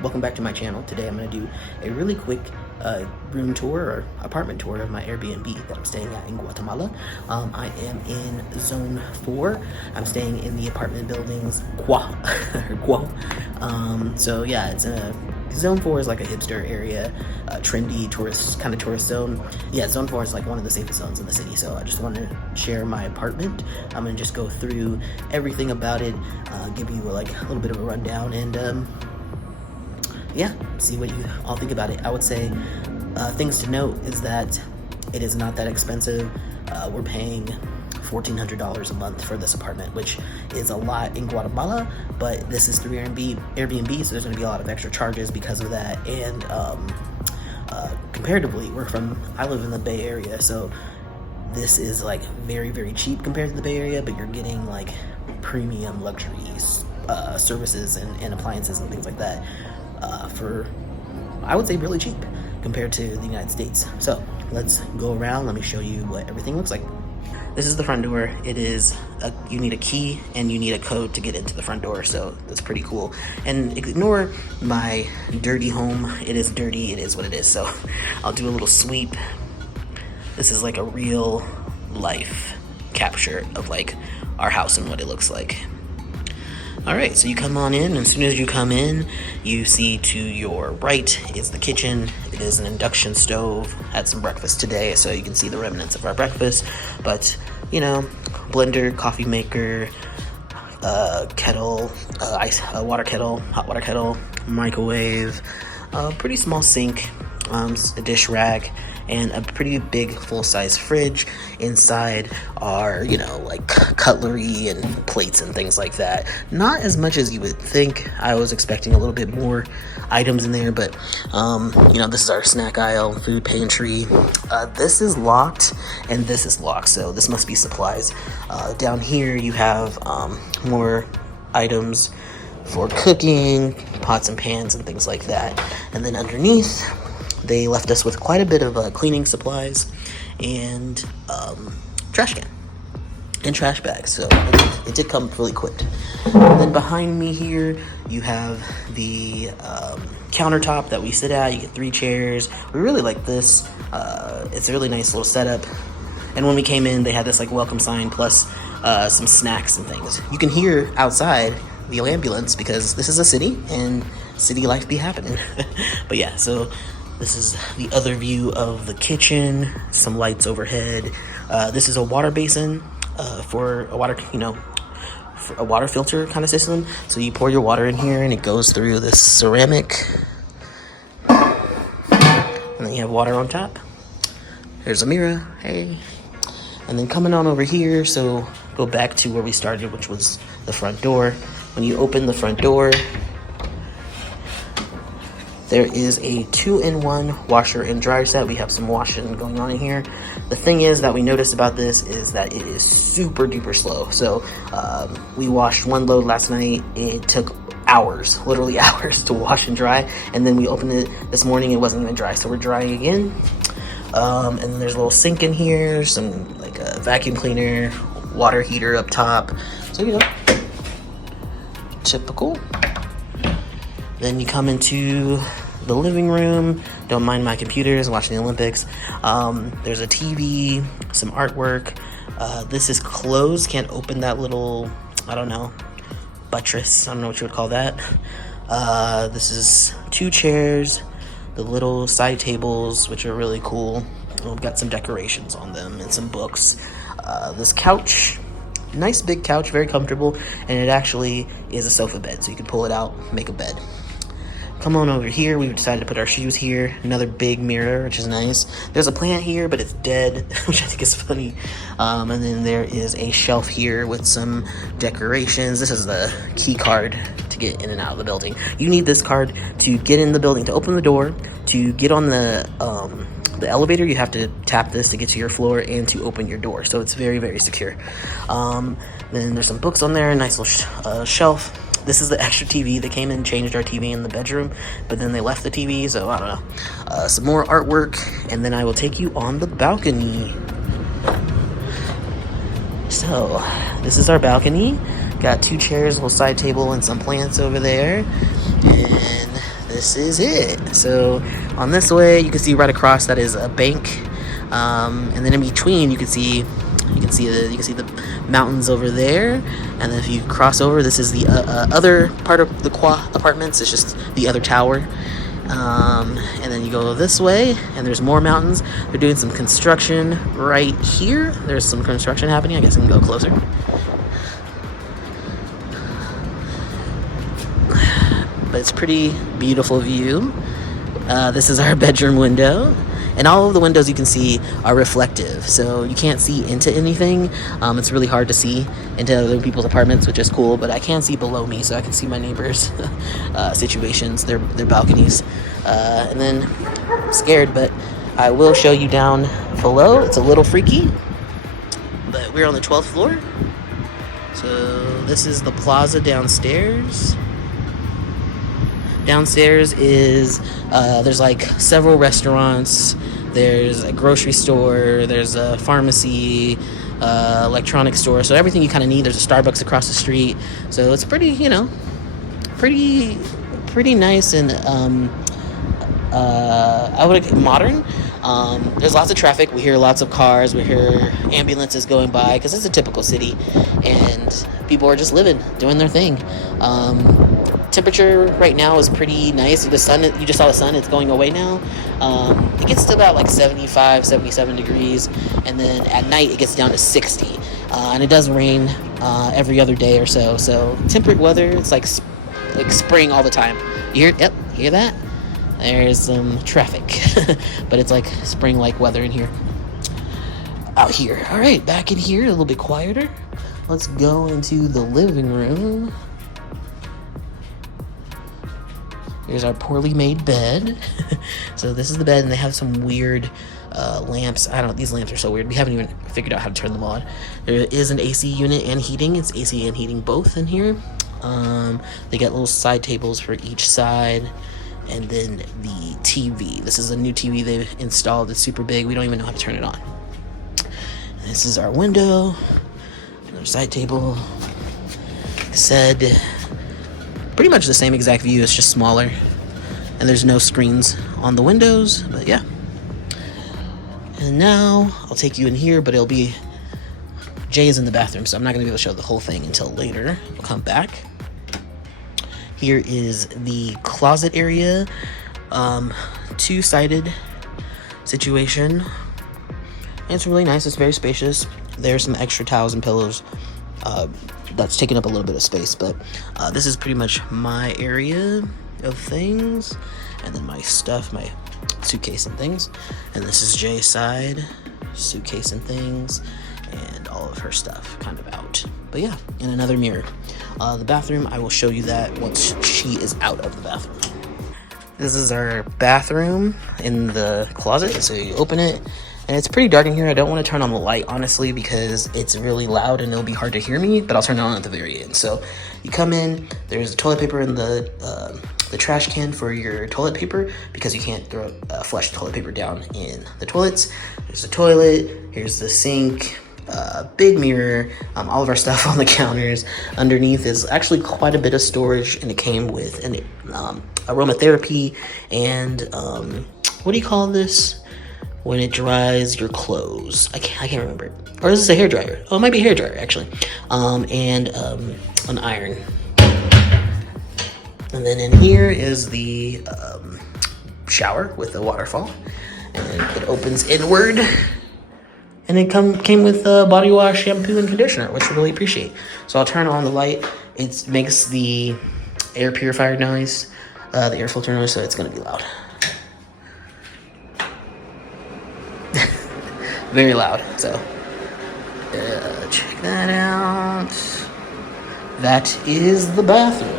Welcome back to my channel. Today I'm going to do a really quick room tour or apartment tour of my Airbnb that I'm staying at in Guatemala. I am in Zone 4. I'm staying in the apartment buildings Gua. So yeah, it's a Zone 4 is like a hipster area, trendy tourist zone. Yeah, Zone 4 is like one of the safest zones in the city, so I just wanted to share my apartment. I'm going to just go through everything about it, give you like a little bit of a rundown, and yeah, see what you all think about it. I would say things to note is that it is not that expensive. We're paying $1,400 a month for this apartment, which is a lot in Guatemala, but this is through Airbnb, so there's going to be a lot of extra charges because of that. And comparatively, I live in the Bay Area, so this is like very, very cheap compared to the Bay Area, but you're getting like premium luxuries, services and appliances and things like that for, I would say, really cheap compared to the United States. So let's go around. Let me show you what everything looks like. This is the front door. It is you need a key and you need a code to get into the front door, so that's pretty cool. And ignore my dirty home. It is dirty. It is what it is. So I'll do a little sweep. This is like a real life capture of like our house and what it looks like. Alright, so you come on in, and as soon as you come in, you see to your right is the kitchen. It is an induction stove. Had some breakfast today, so you can see the remnants of our breakfast. But, you know, blender, coffee maker, kettle, hot water kettle, microwave, pretty small sink, a dish rack, and a pretty big full-size fridge. Inside are, you know, like cutlery and plates and things like that. Not as much as you would think. I was expecting a little bit more items in there, but you know, this is our snack aisle, food pantry. This is locked and this is locked, so this must be supplies. Down here you have more items for cooking, pots and pans and things like that. And then underneath, they left us with quite a bit of cleaning supplies and trash can and trash bags, so it did come really quick. And then behind me here, you have the countertop that we sit at. You get 3 chairs. We really like this. It's a really nice little setup. And when we came in, they had this like welcome sign plus some snacks and things. You can hear outside the ambulance because this is a city and city life be happening. But yeah, so this is the other view of the kitchen, some lights overhead. This is a water basin for a water, for a water filter kind of system. So you pour your water in here and it goes through this ceramic. And then you have water on top. There's a mirror, hey. And then coming on over here, so go back to where we started, which was the front door. When you open the front door, there is a 2-in-1 washer and dryer set. We have some washing going on in here. The thing is that we noticed about this is that it is super duper slow. So we washed one load last night. It took hours, literally hours to wash and dry. And then we opened it this morning. It wasn't even dry. So we're drying again. And then there's a little sink in here, some like a vacuum cleaner, water heater up top. So, you know, typical. Then you come into the living room. Don't mind my computers, watching the Olympics. There's a TV, some artwork. This is closed. Can't open that little, I don't know, buttress. I don't know what you would call that. This is 2 chairs, the little side tables, which are really cool. We've got some decorations on them and some books. This couch, nice big couch, very comfortable, and it actually is a sofa bed, so you can pull it out, make a bed. Come on over here. We've decided to put our shoes here. Another big mirror, which is nice. There's a plant here, but it's dead, which I think is funny. And then there is a shelf here with some decorations. This is the key card to get in and out of the building. You need this card to get in the building, to open the door, to get on the elevator. You have to tap this to get to your floor and to open your door. So it's very, very secure. Then there's some books on there, a nice little shelf. This is the extra TV. They came and changed our TV in the bedroom, but then they left the TV, so I don't know. Some more artwork, and then I will take you on the balcony. So, this is our balcony. Got 2 chairs, a little side table, and some plants over there. And this is it. So on this way, you can see right across that is a bank, and then in between you can see the mountains over there, and then if you cross over, this is the other part of the apartments. It's just the other tower. And then you go this way, and there's more mountains. They're doing some construction right here. There's some construction happening. I guess I can go closer. But it's pretty beautiful view. This is our bedroom window, and all of the windows you can see are reflective, so you can't see into anything. It's really hard to see into other people's apartments, which is cool, but I can see below me, so I can see my neighbors' situations, their balconies. And then I'm scared, but I will show you down below. It's a little freaky, but we're on the 12th floor. So this is the plaza downstairs. Downstairs is, there's like several restaurants, there's a grocery store, there's a pharmacy, electronic store, so everything you kind of need. There's a Starbucks across the street, so it's pretty, pretty nice and, I would modern. There's lots of traffic. We hear lots of cars. We hear ambulances going by because it's a typical city, and people are just living, doing their thing. Temperature right now is pretty nice. You just saw the sun. It's going away now. It gets to about like 75, 77 degrees, and then at night it gets down to 60. And it does rain every other day or so. So temperate weather. It's like spring all the time. You hear that? There's some traffic, but it's like spring-like weather in here. Out here. All right, back in here, a little bit quieter. Let's go into the living room. Here's our poorly made bed. So this is the bed, and they have some weird lamps. These lamps are so weird. We haven't even figured out how to turn them on. There is an AC unit and heating. It's AC and heating both in here. They got little side tables for each side. And then the TV. This is a new TV they've installed. It's super big. We don't even know how to turn it on. This is our window. Another side table. Like I said, pretty much the same exact view. It's just smaller. And there's no screens on the windows. But yeah. And now I'll take you in here, but it'll be... Jay is in the bathroom, so I'm not going to be able to show the whole thing until later. We'll come back. Here is the closet area, two-sided situation. And it's really nice. It's very spacious. There's some extra towels and pillows. That's taking up a little bit of space, but this is pretty much my area of things. And then my stuff, my suitcase and things. And this is Jay's side, suitcase and things, and all of her stuff kind of out. But yeah, and another mirror. The bathroom, I will show you that once she is out of the bathroom. This is our bathroom in the closet. So you open it, and it's pretty dark in here. I don't want to turn on the light, honestly, because it's really loud and it'll be hard to hear me, but I'll turn it on at the very end. So you come in, there's toilet paper in the trash can for your toilet paper, because you can't flush toilet paper down in the toilets. There's the toilet, here's the sink, big mirror, all of our stuff on the counters. Underneath is actually quite a bit of storage, and it came with an aromatherapy and what do you call this when it dries your clothes? I can't remember. Or is this a hairdryer? Oh, it might be a hairdryer actually. And an iron. And then in here is the shower with the waterfall, and it opens inward. And it came with body wash, shampoo, and conditioner, which I really appreciate. So I'll turn on the light. It makes the air purifier noise, the air filter noise, so it's going to be loud. Very loud. So check that out. That is the bathroom.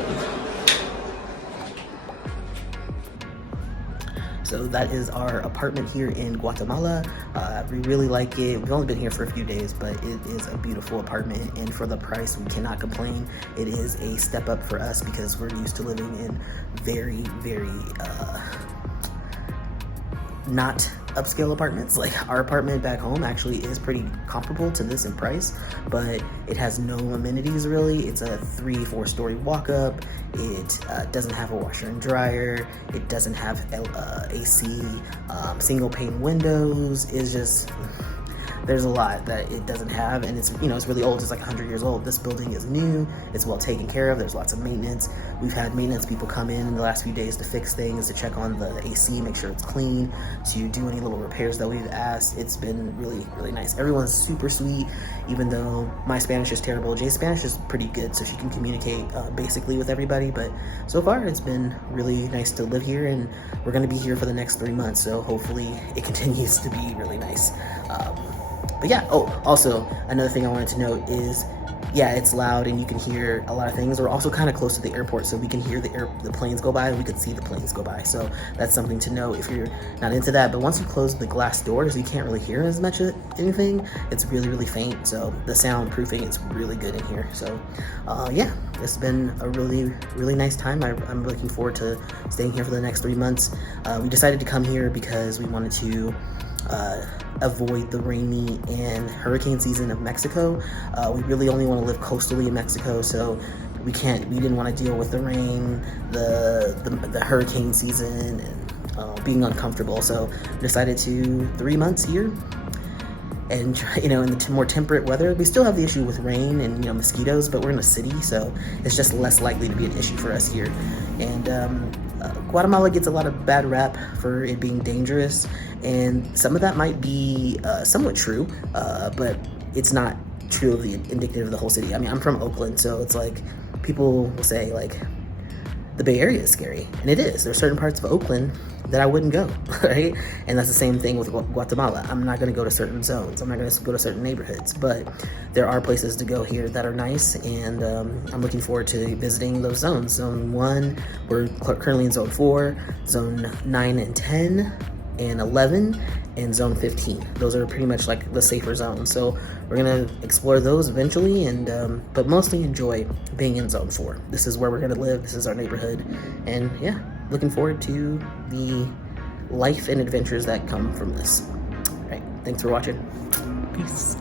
So that is our apartment here in Guatemala. We really like it. We've only been here for a few days, but it is a beautiful apartment, and for the price, we cannot complain. It is a step up for us because we're used to living in very, very not upscale apartments. Like our apartment back home actually is pretty comparable to this in price, but it has no amenities really. It's a 3-4 story walk up. It doesn't have a washer and dryer. It doesn't have AC, single pane windows. It's just, there's a lot that it doesn't have, and it's, it's really old. It's like 100 years old. This building is new. It's well taken care of. There's lots of maintenance. We've had maintenance people come in the last few days to fix things, to check on the AC, make sure it's clean, to do any little repairs that we've asked. It's been really, really nice. Everyone's super sweet, even though my Spanish is terrible. Jay's Spanish is pretty good, so she can communicate basically with everybody, but so far it's been really nice to live here, and we're going to be here for the next 3 months, so hopefully it continues to be really nice. But yeah, also, another thing I wanted to note is, yeah, it's loud and you can hear a lot of things. We're also kind of close to the airport, so we can hear the planes go by, and we can see the planes go by. So that's something to know if you're not into that. But once you close the glass doors, you can't really hear as much of anything. It's really, really faint. So the soundproofing, it's really good in here. So yeah, it's been a really, really nice time. I'm looking forward to staying here for the next 3 months. We decided to come here because we wanted to avoid the rainy and hurricane season of Mexico. We really only want to live coastally in Mexico, so we didn't want to deal with the rain, the hurricane season, and being uncomfortable. So we decided to 3 months here, and in the more temperate weather. We still have the issue with rain and mosquitoes, but we're in a city, so it's just less likely to be an issue for us here. And Guatemala gets a lot of bad rap for it being dangerous, and some of that might be somewhat true, but it's not truly indicative of the whole city. I mean, I'm from Oakland, so it's like people will say like the Bay Area is scary, and it is. There's certain parts of Oakland that I wouldn't go, right? And that's the same thing with Guatemala. I'm not going to go to certain zones. I'm not going to go to certain neighborhoods, but there are places to go here that are nice, and I'm looking forward to visiting those zones. Zone 1, we're currently in Zone 4, Zone 9 and 10, and 11, and Zone 15. Those are pretty much like the safer zones. So we're going to explore those eventually, and but mostly enjoy being in Zone 4. This is where we're going to live. This is our neighborhood. And yeah, looking forward to the life and adventures that come from this. All right, thanks for watching. Peace.